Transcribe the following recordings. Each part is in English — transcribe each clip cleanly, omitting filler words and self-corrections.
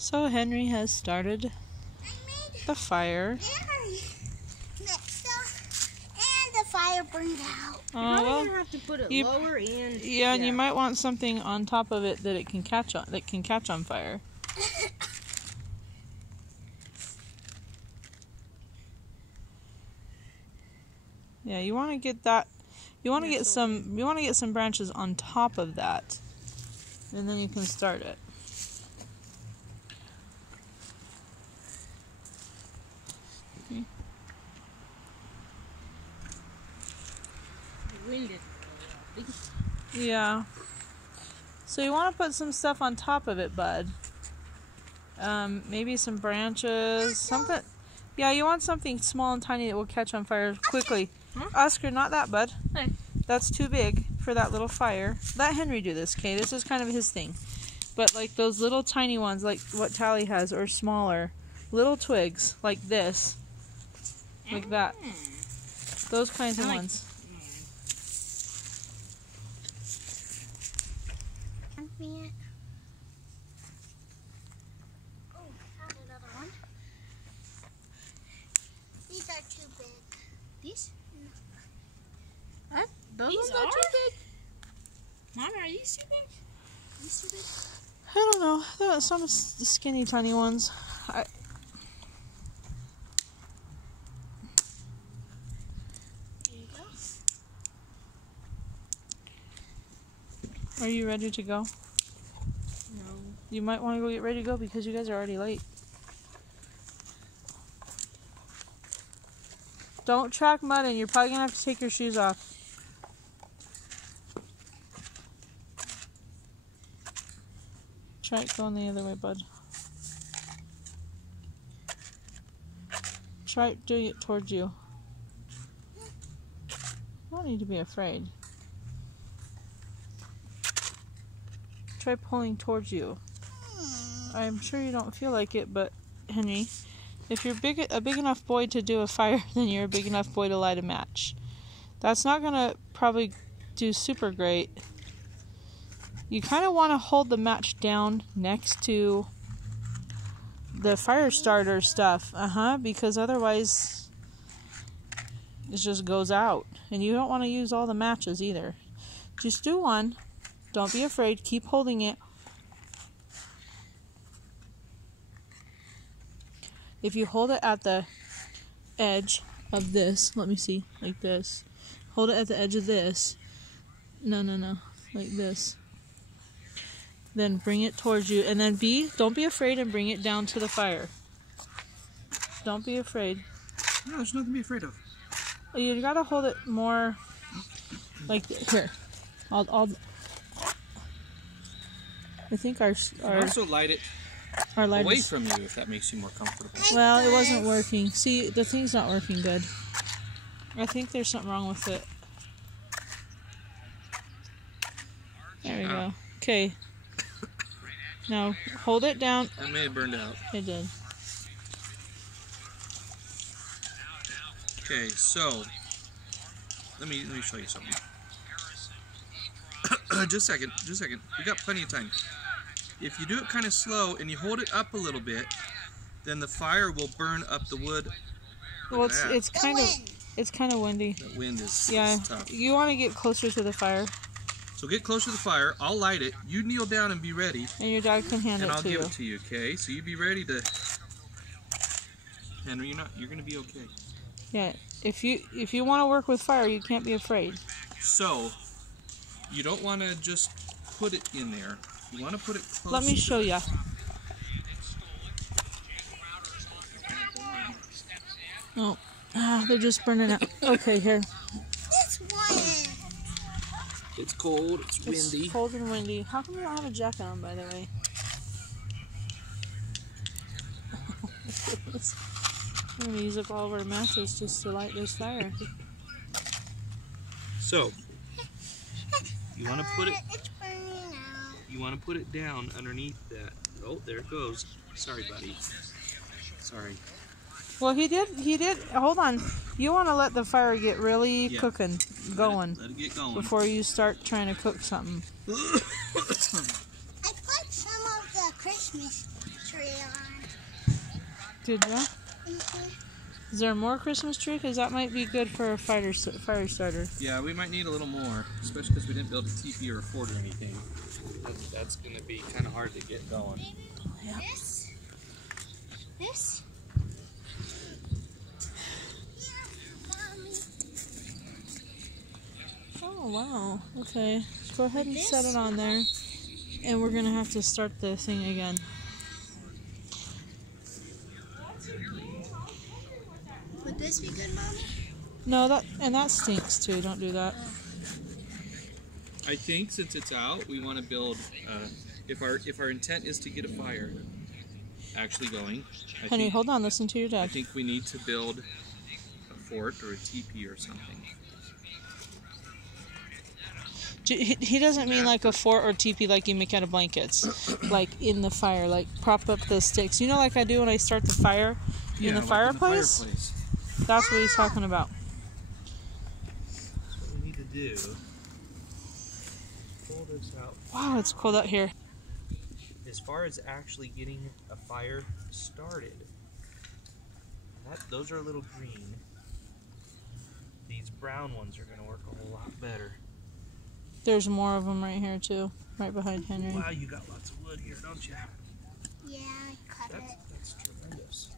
So Henry has started the fire. And the fire burned out. Oh, well, you have to put it lower and yeah, and you might want something on top of it that it can catch on, fire. Yeah, you want to get that. You want to get some. You want to get some branches on top of that, and then you can start it. Okay. Yeah. So you want to put some stuff on top of it, bud. Maybe some branches, something. Yeah, you want something small and tiny that will catch on fire quickly. Huh? Oscar, not that, bud. Hey. That's too big for that little fire. Let Henry do this, okay? This is kind of his thing. But like those little tiny ones, like what Tally has, or smaller, little twigs, like this, like that. Those kinds of ones. Oh, found another one. These are too big. These? Huh? Those ones are too big? Mom, are these too big? These too big? I don't know. There are some skinny, tiny ones. There you go. Are you ready to go? No. You might want to go get ready to go because you guys are already late. Don't track mud and you're probably going to have to take your shoes off. Try it going the other way, bud. Try doing it towards you. You don't need to be afraid. Try pulling towards you. I'm sure you don't feel like it, but Henry, if you're a big enough boy to do a fire, then you're a big enough boy to light a match. That's not going to probably do super great. You kind of want to hold the match down next to the fire starter stuff. Because otherwise it just goes out. And you don't want to use all the matches either. Just do one. Don't be afraid. Keep holding it. If you hold it at the edge of this, let me see, like this. Hold it at the edge of this. No, like this. Then bring it towards you, and then don't be afraid and bring it down to the fire. Don't be afraid. No, there's nothing to be afraid of. You gotta hold it more like here. I think our also light it light away from you if that makes you more comfortable. Well, it wasn't working. See, the thing's not working good. I think there's something wrong with it. There we go. Okay. Now hold it down. That may have burned out. It did. Okay, so let me show you something. Just a second. We got plenty of time. If you do it kind of slow and you hold it up a little bit, then the fire will burn up the wood. Well, it's kind of windy. The wind is tough. You want to get closer to the fire. So get closer to the fire. I'll light it. You kneel down and be ready. And your dad can hand it to you. And I'll give it to you, okay? So you be ready to. Henry, you're gonna be okay. Yeah. If you want to work with fire, you can't be afraid. So you don't want to just put it in there. You want to put it close. Let me show you. Oh, they're just burning out. Okay, here. This one. It's cold. It's windy. It's cold and windy. How come you don't have a jacket on, by the way? I'm going to use up all of our matches just to light this fire. So, you want to put it... It's burning out. You want to put it down underneath that. Oh, there it goes. Sorry, buddy. Sorry. Well, he did. Hold on. You want to let the fire get really cooking, going. Let it get going. Before you start trying to cook something. I put some of the Christmas Christmas tree on. Did ya? Mhm. Is there more Christmas tree? Because that might be good for a fire starter. Yeah, we might need a little more, especially because we didn't build a teepee or a fort or anything. That's going to be kind of hard to get going. Yep. This. Oh, wow. Okay. Go ahead and set it on there. And we're going to have to start the thing again. Would this be good, Mommy? No, that stinks too. Don't do that. I think since it's out, we want to build, if our intent is to get a fire actually going, Honey, hold on. Listen to your I dad. think we need to build a fort or a teepee or something. He doesn't mean like a fort or teepee like you make out of blankets. Like in the fire, like prop up the sticks. You know, like I do when I start the fire in the fireplace? That's what he's talking about. What we need to do, pull this out. Wow, it's cold out here. As far as actually getting a fire started, those are a little green. These brown ones are going to work a whole lot better. There's more of them right here too, right behind Henry. Wow, you got lots of wood here, don't you? Yeah, I cut it. That's tremendous.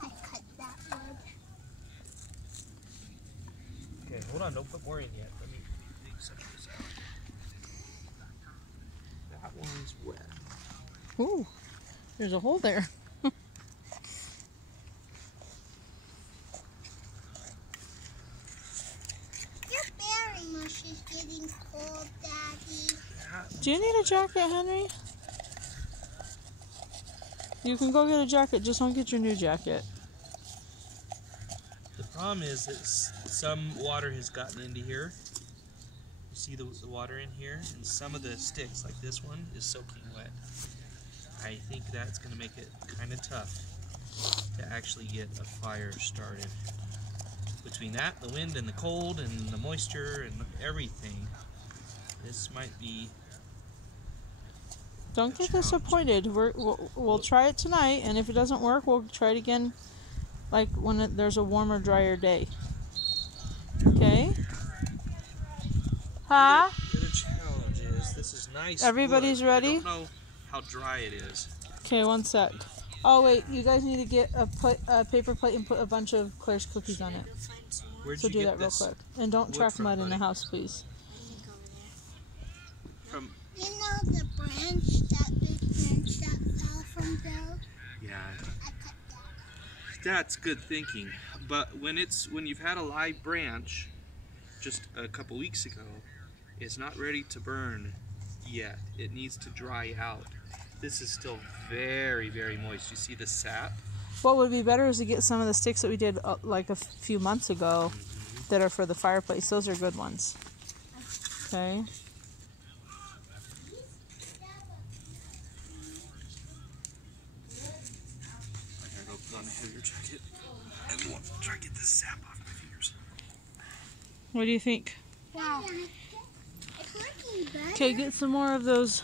I cut that wood. Okay, hold on, don't put more in yet. Let me dig some of this out. That one's wet. Ooh, there's a hole there. Your berry mush is getting cold, Daddy. Do you need a jacket, Henry? You can go get a jacket, just don't get your new jacket. The problem is that some water has gotten into here. You see the water in here? And some of the sticks, like this one, is soaking wet. I think that's going to make it kind of tough to actually get a fire started. Between that, the wind and the cold and the moisture and everything, this might be... Don't get disappointed. We'll try it tonight, and if it doesn't work, we'll try it again like when there's a warmer, drier day. Okay? Huh? The other challenge is, this is nice Everybody's wood. ready? I don't know how dry it is. Okay, one sec. Oh, wait, you guys need to get a paper plate and put a bunch of Claire's cookies on it. Where'd So you do get that real this quick. And don't wood track from, mud in the buddy? house, please. From... You know the branch, that big branch that fell from there? Yeah. I cut that. That's good thinking, but when you've had a live branch just a couple weeks ago, it's not ready to burn yet. It needs to dry out. This is still very, very moist. You see the sap? What would be better is to get some of the sticks that we did like a few months ago that are for the fireplace. Those are good ones. Okay. I gotta go put on a heavier jacket. I want to try to get this sap off my fingers. What do you think? Wow. It's looking better. Okay, get some more of those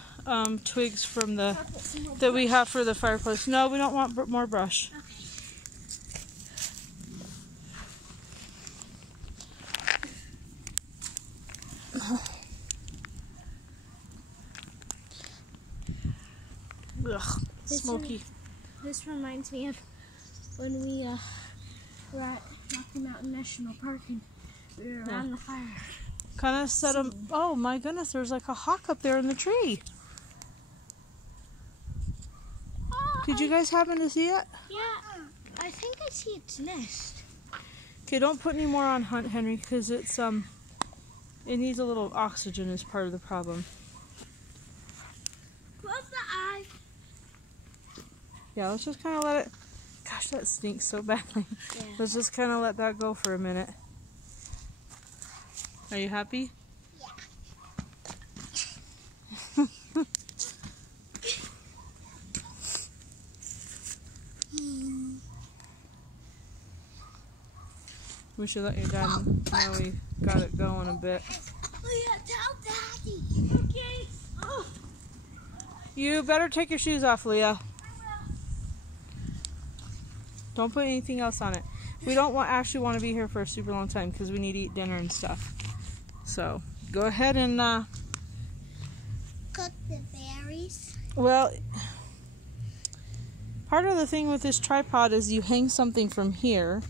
twigs from that we have for the fireplace. No, we don't want more brush. Ugh, smoky. This reminds me of when we were at Rocky Mountain National Park and we were around the fire. Kind of set them. Oh my goodness, there's like a hawk up there in the tree. Did you guys happen to see it? Yeah, I think I see its nest. Okay, don't put any more on Hunt, Henry, because it's it needs a little oxygen as part of the problem. Close the eye. Yeah, let's just kind of let it. Gosh, that stinks so badly. Yeah. Let's just kind of let that go for a minute. Are you happy? We should let your dad know we got it going a bit. Oh yeah, tell Daddy. Okay. Oh. You better take your shoes off, Leah. Don't put anything else on it. We don't actually want to be here for a super long time because we need to eat dinner and stuff. So go ahead and Cook the berries. well, part of the thing with this tripod is you hang something from here,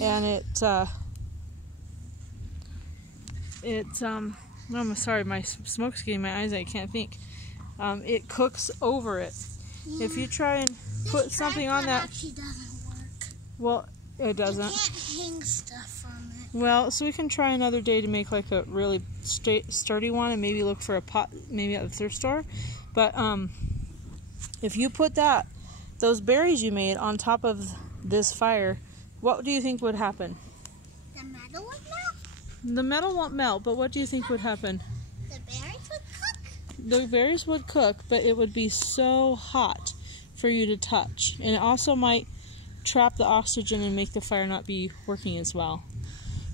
and I'm sorry, my smoke's getting my eyes. I can't think. It cooks over it. Yeah. If you try and put something on that, actually doesn't work. well, it doesn't. You can't hang stuff from it. Well, so we can try another day to make like a really sturdy one, and maybe look for a pot, maybe at the thrift store. But if you put those berries you made on top of this fire, what do you think would happen? The metal would melt. The metal won't melt, but what do you think would happen? The berries would cook. The berries would cook, but it would be so hot for you to touch, and it also might trap the oxygen and make the fire not be working as well.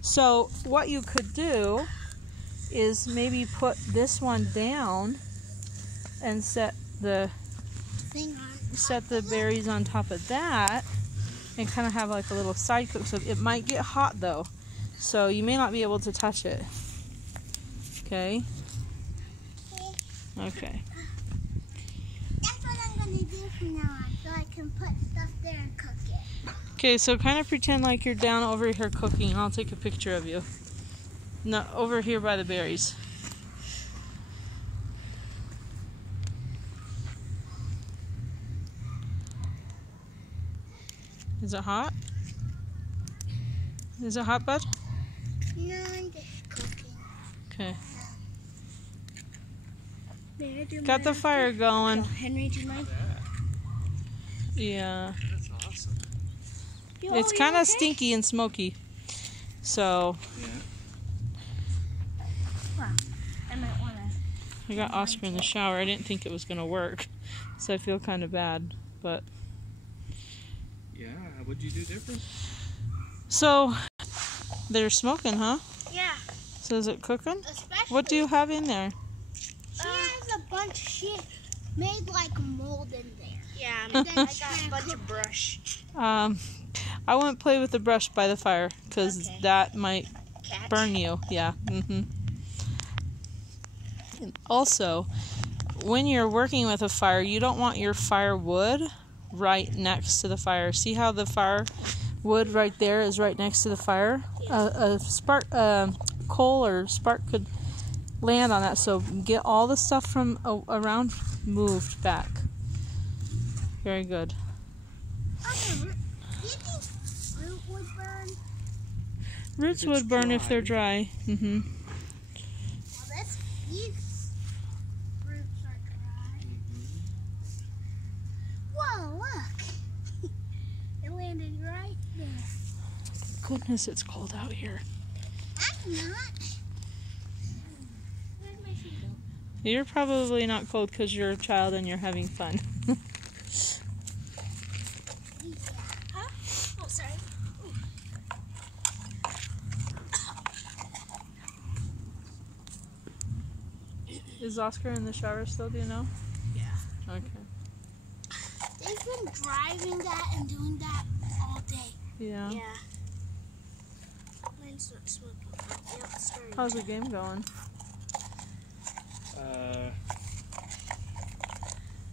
So what you could do is maybe put this one down and set the berries on top of that, and kind of have like a little side cook. So it might get hot though, so you may not be able to touch it. Okay. Okay. That's what I'm going to do from now on, so I can put stuff there and cook it. Okay, so kind of pretend like you're down over here cooking. I'll take a picture of you. No, over here by the berries. Is it hot? Is it hot, bud? No, I'm just cooking. Okay. May I do Got the mine fire going. after? Henry, do mine? Yeah. That's awesome. It's kind of stinky and smoky. So, Well, I might want to. I got Oscar in the shower. I didn't think it was going to work. So I feel kind of bad. But, Yeah, what'd you do different? so, they're smoking, huh? Yeah. So is it cooking? Especially, What do you have in there? she has a bunch, she made like mold in there. Yeah, And then I she got a kinda bunch cooked of brush. I wouldn't play with the brush by the fire because Okay. that might Catch. burn you. Yeah. And also, when you're working with a fire, you don't want your firewood right next to the fire. See how the firewood right there is right next to the fire? A spark, coal or spark could land on that. So get all the stuff from around moved back. Very good. Okay, do you think fruit would burn? Roots If it's would burn if dry. they're dry. Mm-hmm. Well, these fruits are dry. Whoa, look. It landed right there. Goodness, it's cold out here. I'm not. Where'd my feet go? You're probably not cold because you're a child and you're having fun. Huh? Oh, sorry. Is Oscar in the shower still, do you know? Yeah. Okay. They've been driving that and doing that all day. Yeah. Yeah. Mine's not smoking. Yep, it's starting. How's the game going?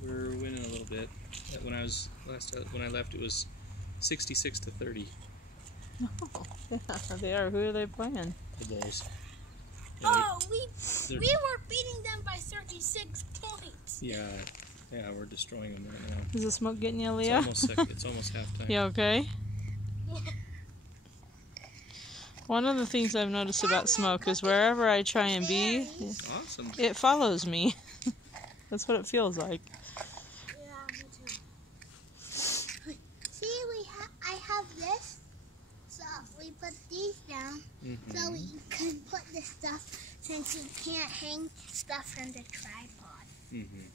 We're winning a little bit. When I left, it was 66-30. Oh, yeah, they are. Who are they playing? The Bulls. Oh, we they're- were beating them by 36 points. Yeah, we're destroying them right now. Is the smoke getting you, It's Leah? it's almost halftime. You okay? One of the things I've noticed about smoke is wherever I try and be, Awesome. it follows me. That's what it feels like. Yeah, me too. See, I have this. So we put these down so we can put the stuff since you can't hang stuff from the tripod. Mm-hmm.